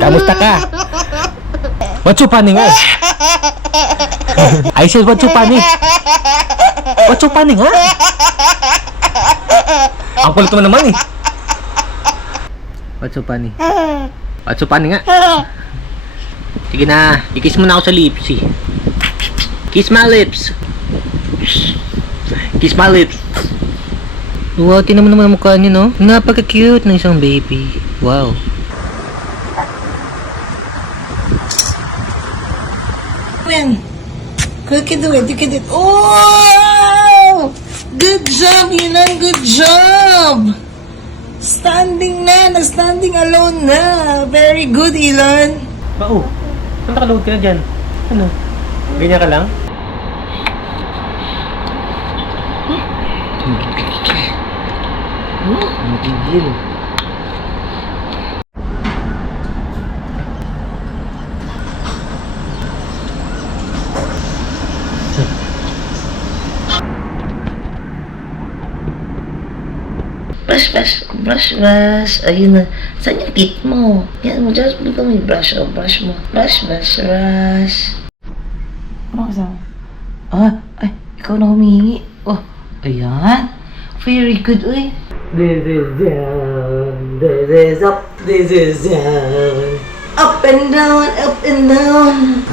Kamusta ka? What's your funny nga? I said, what's your funny? What's your funny nga? Ang kulit mo naman eh. What's your funny? What's your funny nga? Sige na, i-kiss mo na ako sa lips eh. Kiss my lips. Kiss my lips. Wow, tinan mo naman ang mukha niya, no? Napaka-cute ng isang baby. Wow. Man, you can do it, you can do it. Oh! Good job, Ilan, good job! Standing na, standing alone na. Very good, Ilan. Bao, saan nakaload ka na dyan? Ano? Ganyan ka lang? Magigil. Brush. Ayun na. Saan yung teeth mo? Yan mo, just bigyan mo yung brush. Oh, brush mo. Brush. Ano ka sa? Ay, ikaw na humihingi. Oh, ayan. Very good, uy. This is down. This is up. This is down. Up and down, up and down.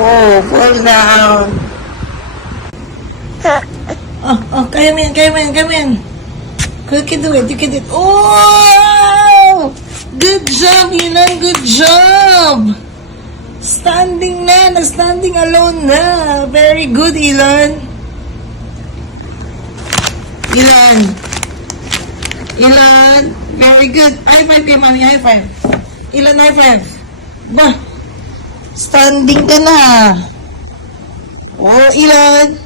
Oh, fall down. Come in. You can do it, Oh! Good job, Ilan, good job! Standing na, standing alone na. Very good, Ilan. Ilan, very good. High five kay Mami, high five. Ilan, high five. Bah! Standing ka na. Oh, Ilan.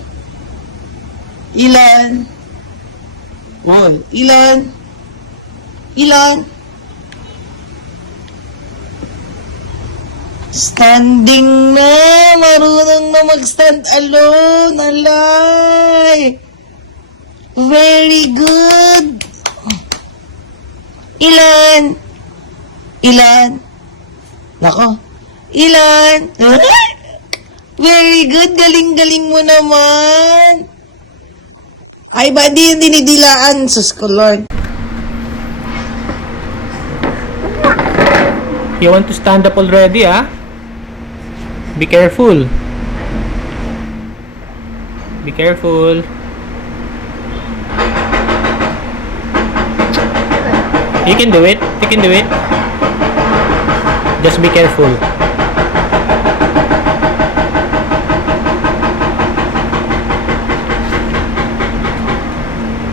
Oh, Ilan. Standing na. Marunong na mag-stand alone. Alay. Very good. Ilan. Nako. Ilan. Very good. Galing-galing mo naman. Ay, ba di yung dinidilaan? Sus ko, Lord. You want to stand up already, ah? Be careful. Be careful. You can do it. Just be careful.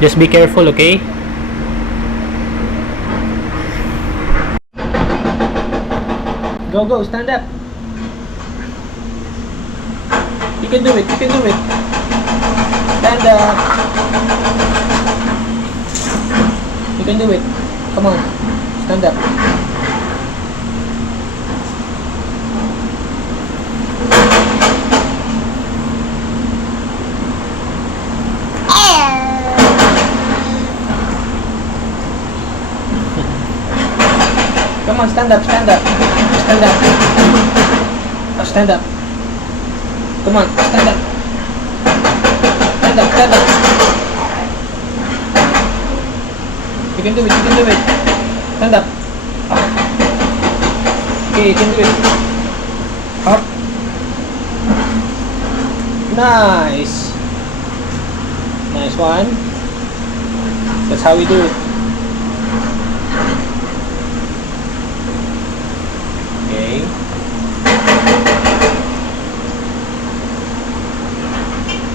Just be careful, okay? Go, stand up. You can do it. Stand up. You can do it. Come on, stand up. Come on, stand up. Stand up. Come on, stand up. You can do it. Stand up. Okay, you can do it. Up. Nice. Nice one. That's how we do it. Okay.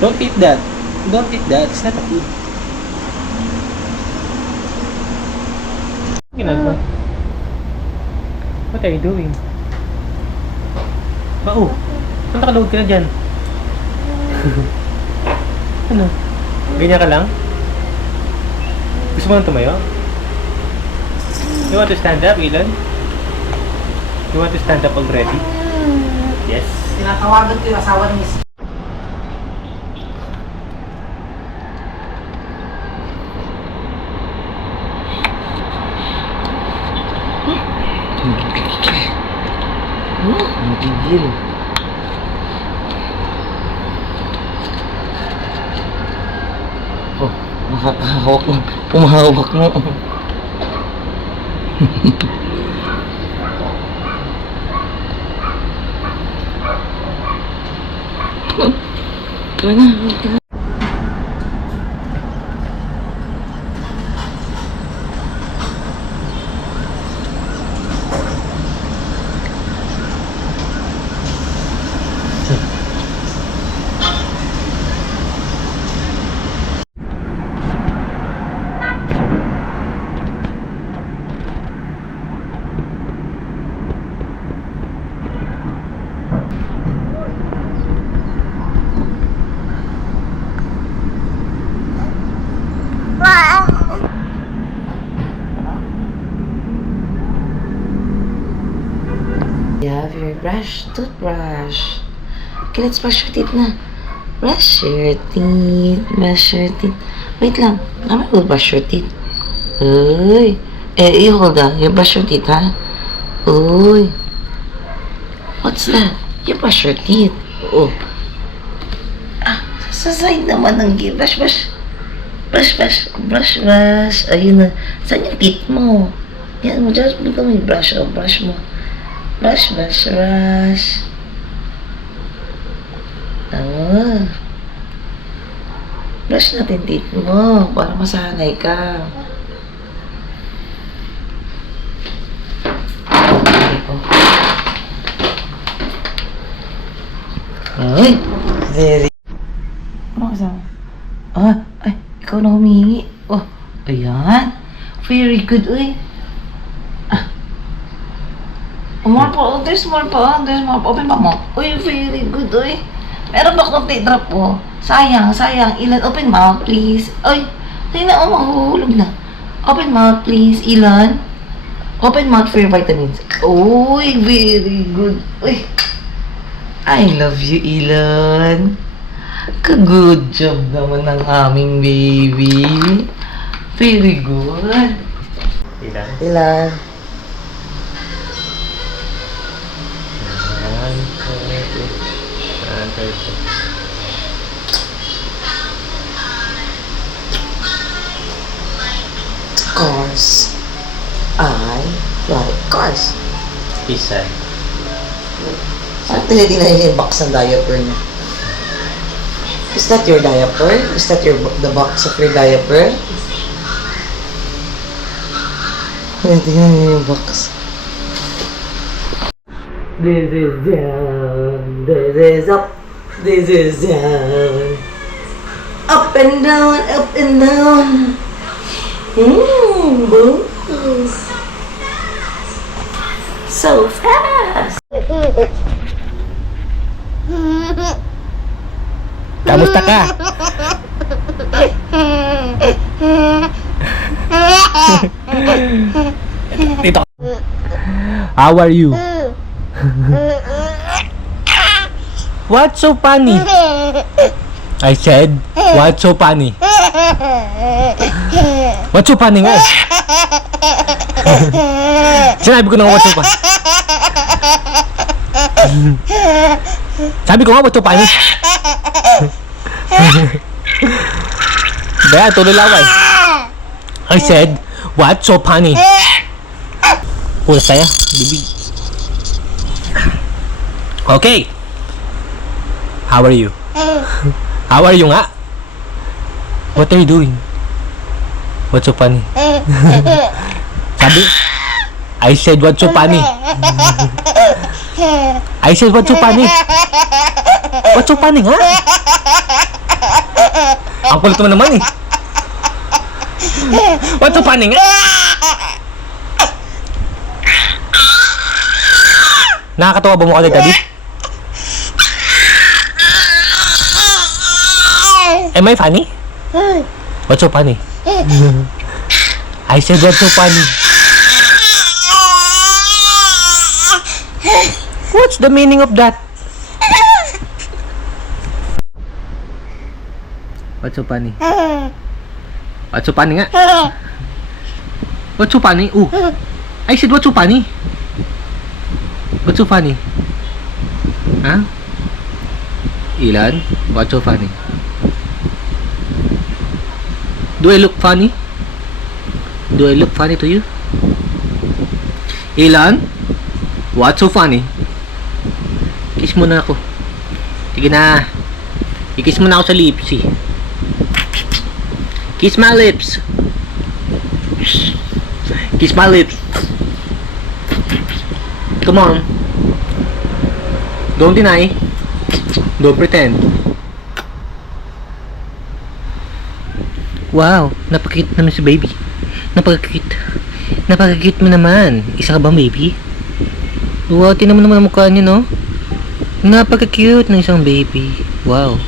Don't eat that. Don't eat that. It's not a food. Ginagawa. What are you doing? Oh, saan nakaload ka na dyan? Ano? Ganyan ka lang? Gusto mo nang tumayo? You want to stand up, Ilan? You want to stand up already? Yes. Tinatawagan ko yung asawa ni Miss. Magigil. Oh, nakakahawak mo. Pumahawak mo. You have your toothbrush. Okay, let's brush your teeth na. Brush your teeth. Brush your teeth. Wait lang. Mama will brush your teeth. Uy. You hold on. You brush your teeth, ha? Uy. What's that? You brush your teeth. Oh. Sa side naman ng brush, brush. Brush, brush. Brush, brush. Ayun na. Saan yung teeth mo? Yan mo. Just buka mo yung brush. Oh, brush mo. Brush, brush, brush. Brush natin teeth mo para masanay ka. Ay! Very... Ano kasama? Ay! Ikaw na humihingi. Oh! Ayan! Very good, uy! More pa, there's more pa, open pa mo. Uy, very good, uy. Meron ba konti drop po? Sayang, Ilan, open mouth, please. Uy, tingnan mo, mahuhulog na. Open mouth, please, Ilan. Open mouth for your vitamins. Uy, very good. Uy, I love you, Ilan. Good job naman ng aming baby. Very good. Ilan. Cars. I like cars. He said. Tinitingnan niya yung box ng diaper niya. Is that your diaper? Is that the box of your diaper? Tinitingnan niya yung box. This is down, this is up, this is down. Up and down, up and down. Boom. So fast. Kamusta ka? Dito. How are you? What's so funny? I said, what's so funny? What's so funny nga? Sinabi ko na what's so funny. Sabi ko nga what's so funny. Kaya tuloy laway. I said, what's so funny? Pula saya, bibig. Okay. How are you? How are you nga? What are you doing? What's so funny? Sabi, I said what's so funny? I said what's so funny? What's so funny nga? Ang kulit mo naman eh. What's so funny nga? Nakakatawa ba mo kay Daddy? Am I funny? What's so funny? I said what's so funny? What's the meaning of that? What's so funny? What's so funny nga? What's so funny? Ooh. I said what's so funny? What's so funny? Huh? Ilan? What's so funny? Do I look funny? Do I look funny to you? Ilan? What's so funny? Kiss mo na ako. Sige na. I-kiss mo na ako sa lips eh. Kiss my lips. Kiss my lips. Come on. Don't deny. Don't pretend. Wow, napakit naman si baby. Napakakit. Napakakit mo naman. Isa ka bang baby? Wow, tinan mo naman ang mukha niya, no? Napaka-cute ng isang baby. Wow.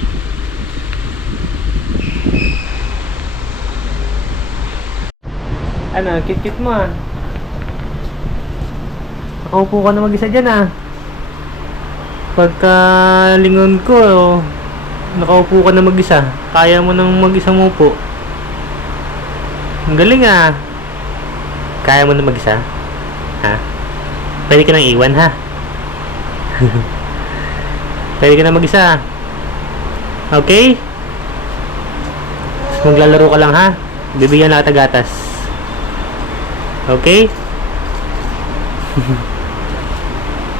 Ano, cute-cute mo ah. Nakaupo ka na mag-isa dyan ah. Pagka lingon ko, nakaupo ka na mag-isa. Kaya mo nang mag-isa umupo. Ang galing ah. Kaya mo na mag-isa? Ha? Pwede ka nang iwan ha? Pwede ka na mag-isa. Okay? Maglalaro ka lang ha? Bibigyan na kita gatas. Okay?